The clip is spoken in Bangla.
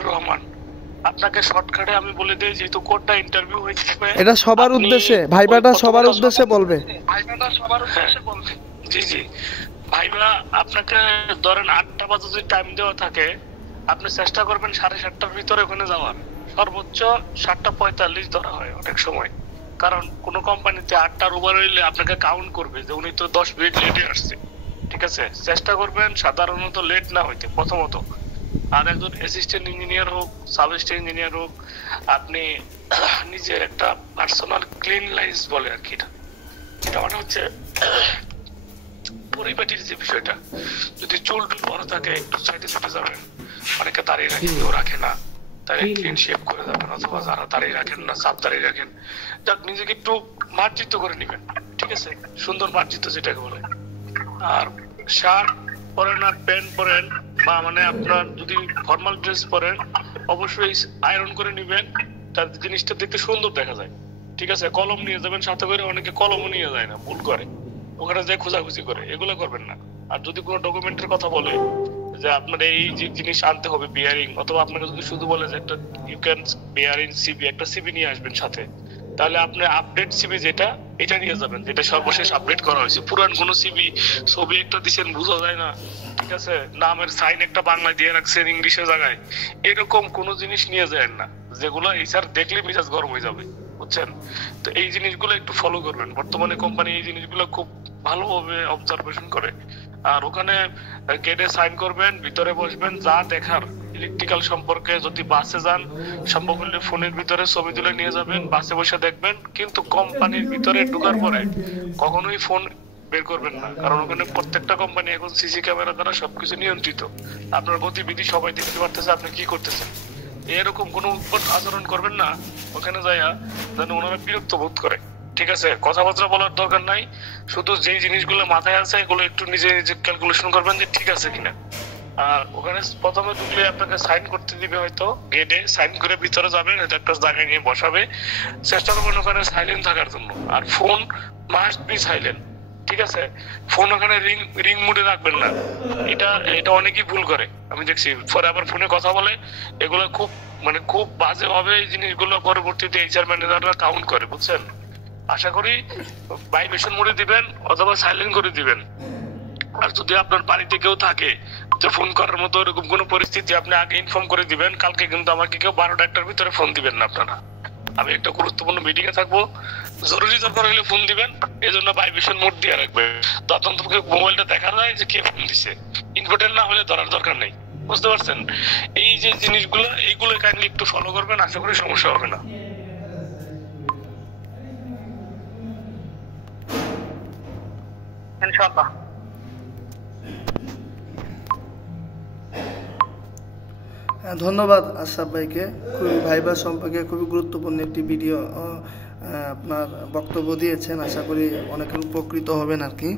রহমান, আপনাকে শর্টকাটে আমি বলে দিই, যেহেতু কোডটা ইন্টারভিউ হয়েছে, এটা সবার উদ্দেশ্যে, ভাইবাটা সবার উদ্দেশ্যে বলবে। জি জি ভাইবা, আপনাকে ধরেন 8টা বাজে যদি টাইম দেওয়া থাকে, আপনি চেষ্টা করবেন 7:30টার ভিতরে ওখানে যাওয়ার। সর্বোচ্চ 7:45 ধরা হয় অনেক সময়, কারণ কোন কোম্পানিতে 8টার ওভার হইলে আপনাকে কাউন্ট করবে যে উনি তো 10 মিনিট লেটে আসছে। ঠিক আছে, চেষ্টা করবেন সাধারণত লেট না হইতে প্রথমত। আর একজন অ্যাসিস্ট্যান্ট ইঞ্জিনিয়ার হোক, সাব অ্যাসিস্ট্যান্ট ইঞ্জিনিয়ার হোক, আপনি নিজের একটা পার্সোনাল ক্লিন লাইন্স বলে আর কি, এটা মানে হচ্ছে পরিপাটির যে বিষয়টা। যদি চুল টুল বড় থাকে একটু সাইডে ছুটে যাবেন, অনেকে দাঁড়িয়ে রাখে, কেউ রাখে না, তাহলে ক্লিন শেভ করে যাবেন। অথবা যারা দাঁড়িয়ে রাখেন না, সাপ দাঁড়িয়ে রাখেন, যাক নিজেকে একটু মার্জিত করে নিবেন। ঠিক আছে, সুন্দর মার্জিত যেটাকে বলে। আর শার্ট পরেন আর প্যান্ট পরেন, বা মানে আপনার যদি ফর্মাল ড্রেস পরেন, অবশ্যই আয়রন করে নিবেন, তার জিনিসটা দেখতে সুন্দর দেখা যায়। ঠিক আছে, কলম নিয়ে যাবেন সাথে করে, অনেকে কলমও নিয়ে যায় না, ভুল করে, ওখানে যে খোঁজাখুঁজি করে, এগুলো করবেন না। আর যদি কোনো ডকুমেন্টের কথা বলে যে আপনার এই যে জিনিস আনতে হবে বিয়ারিং, অথবা আপনাকে যদি শুধু বলে যে একটা ইউ ক্যান বিয়ারিং সিবি, একটা সিবি নিয়ে আসবেন সাথে, তাহলে আপনি আপডেট সিবি যেটা, এটা নিয়ে যাবেন, যেটা সর্বশেষ আপডেট করা হয়েছে। পুরান কোন সিবি, ছবি একটা দিচ্ছেন বোঝা যায় না, ঠিক আছে, নামের সাইন একটা বাংলায় দিয়ে রাখছেন ইংলিশের জায়গায়, এরকম কোন জিনিস নিয়ে যায় না, যেগুলো এইসার দেখলে মেজাজ গরম হয়ে যাবে, বুঝছেন? তো এই জিনিসগুলো একটু ফলো করবেন। বর্তমানে কোম্পানি এই জিনিসগুলো খুব ভালোভাবে অবজারভেশন করে। আর ওখানে গেটে সাইন করবেন, ভিতরে বসবেন, যা দেখার ইলেকট্রিক্যাল সম্পর্কে, যদি বাসে যান সম্ভব হলে ফোনের ভিতরে ছবি তুলে নিয়ে যাবেন, বাসে বসে দেখবেন। কিন্তু কোম্পানির ভিতরে ঢোকার পরে কখনোই ফোন বের করবেন না, কারণ ওখানে প্রত্যেকটা কোম্পানি এখন সিসি ক্যামেরা দ্বারা সবকিছু নিয়ন্ত্রিত। আপনার গতিবিধি সবাই দেখতে পারতেছে আপনি কি করতেছেন। এরকম কোনো উৎপাত আচরণ করবেন না ওখানে যাইয়া, যেন ওনারা বিরক্ত বোধ করে। ঠিক আছে, কথাবার্তা বলার দরকার নাই, শুধু যেই জিনিসগুলো মাথায় আছে এগুলো একটু নিজে নিজে ক্যালকুলেশন করবেন যে ঠিক আছে কিনা। আর ওখানে প্রথমে ঢুকলে আপনাকে সাইন করতে দিবে, হয়তো গেটে সাইন করে ভিতরে যাবেন, এটা একটা জায়গায় নিয়ে বসাবে। চেষ্টা করবেন ওখানে সাইলেন্ট থাকার জন্য, আর ফোন মাস্ট বি সাইলেন্ট। ঠিক আছে, ফোন ওখানে রিং রিং মুডে রাখবেন না, এটা এটা অনেকেই ভুল করে, আমি দেখছি। পরে আবার ফোনে কথা বলে, এগুলো খুব মানে খুব বাজে ভাবে এই জিনিসগুলো পরবর্তীতে এইচআর ম্যানেজাররা কাউন্ট করে, বুঝছেন? আশা করি ভাইব্রেশন মোডে দিবেন অথবা সাইলেন্ট করে দিবেন। আর যদি আপনার বাড়িতে কেউ থাকে যে ফোন করার মতো এরকম কোনো পরিস্থিতি, আপনি আগে ইনফর্ম করে দিবেন। কালকে কিন্তু আমাকে কেউ 12টার ভিতরে ফোন দিবেন না আপনারা, আমি একটা গুরুত্বপূর্ণ মিটিং এ থাকবো, জরুরি দরকার হলে ফোন দিবেন। এই জন্য ভাইব্রেশন মোড দিয়ে রাখবে, তখন তোমাকে মোবাইলটা দেখা যায় যে কে ফোন দিছে। ইম্পর্টেন্ট না হলে ধরার দরকার নেই, বুঝতে পারছেন? এই যে জিনিসগুলো, এইগুলো কাইন্ডলি একটু ফলো করবেন, আশা করি সমস্যা হবে না। ইনশাআল্লাহ। ধন্যবাদ আশরাফ ভাইকে, খুবই ভাইবা সম্পর্কে খুবই গুরুত্বপূর্ণ একটি ভিডিও আপনার বক্তব্য দিয়েছেন। আশা করি অনেকের উপকৃত হবেন আর কি।